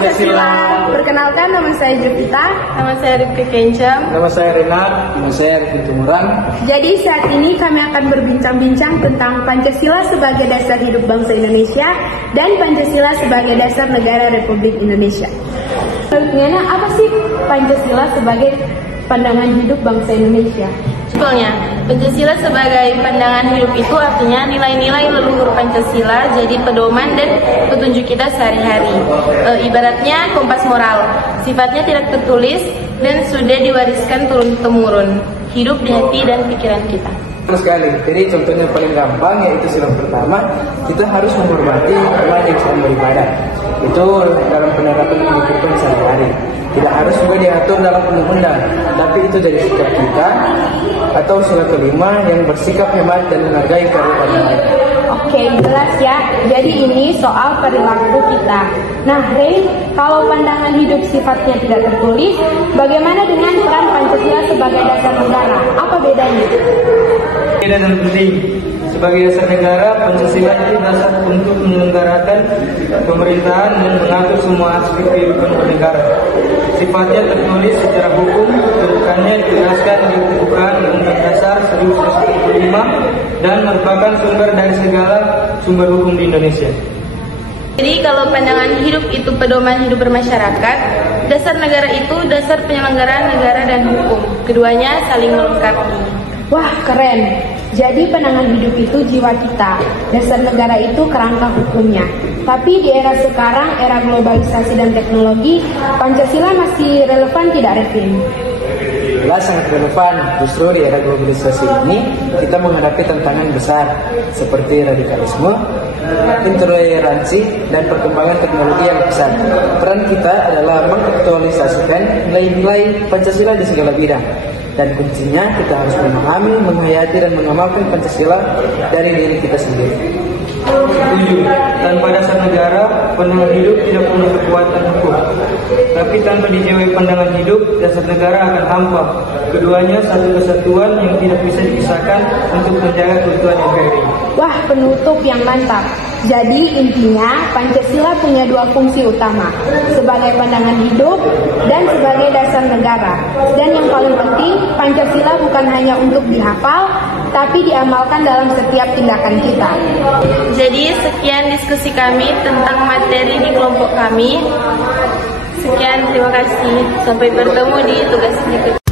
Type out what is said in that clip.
Pancasila. Perkenalkan, nama saya Jovita. Nama saya Rifki Kencam. Nama saya Renat. Nama saya Rifki Tumurang. Jadi saat ini kami akan berbincang-bincang tentang Pancasila sebagai dasar hidup bangsa Indonesia dan Pancasila sebagai dasar negara Republik Indonesia. Menurut apa sih Pancasila sebagai pandangan hidup bangsa Indonesia? Simpelnya, Pancasila sebagai pandangan hidup itu artinya nilai-nilai leluhur Pancasila jadi pedoman dan petunjuk kita sehari-hari. Ibaratnya kompas moral, sifatnya tidak tertulis dan sudah diwariskan turun-temurun, hidup di hati dan pikiran kita. Sekali, jadi contohnya paling gampang yaitu sila pertama, kita harus menghormati orang yang sedang beribadah. Itu dalam penerapan kehidupan sehari-hari. Tidak harus juga diatur dalam undang-undang, tapi itu dari sikap kita. Atau sila kelima yang bersikap hemat dan menghargai karya orang lain. Oke, jelas ya. Jadi ini soal perilaku kita. Nah, Ray, kalau pandangan hidup sifatnya tidak tertulis, bagaimana dengan peran Pancasila sebagai dasar negara? Apa bedanya? Beda dan penting. Sebagai dasar negara, Pancasila itu dasar untuk menyelenggarakan pemerintahan dan mengatur semua aspek kehidupan bernegara. Sifatnya tertulis secara hukum, kedudukannya dijelaskan di pembukaan Undang-Undang Dasar 1945 dan merupakan sumber dari segala sumber hukum di Indonesia. Jadi kalau pandangan hidup itu pedoman hidup bermasyarakat, dasar negara itu dasar penyelenggaraan negara dan hukum. Keduanya saling melengkapi. Wah, keren. Jadi pandangan hidup itu jiwa kita. Dasar negara itu kerangka hukumnya. Tapi di era sekarang, era globalisasi dan teknologi, Pancasila masih relevan tidak, Revin? Jelas sangat relevan. Justru di era globalisasi ini kita menghadapi tantangan besar seperti radikalisme, intoleransi, dan perkembangan teknologi yang besar. Peran kita adalah mengaktualisasikan nilai-nilai Pancasila di segala bidang. Dan kuncinya kita harus memahami, menghayati, dan mengamalkan Pancasila dari diri kita sendiri. Setuju. Tanpa dasar negara, pandangan hidup tidak punya kekuatan hukum. Tapi tanpa dijiwai pandangan hidup, dasar negara akan hampa. Keduanya satu kesatuan yang tidak bisa dipisahkan untuk menjaga keutuhan NKRI. Wah, penutup yang mantap. Jadi intinya Pancasila punya dua fungsi utama, sebagai pandangan hidup dan sebagai dasar negara. Dan yang paling penting, Pancasila bukan hanya untuk dihafal, tapi diamalkan dalam setiap tindakan kita. Jadi sekian diskusi kami tentang materi di kelompok kami. Sekian, terima kasih. Sampai bertemu di tugas berikutnya.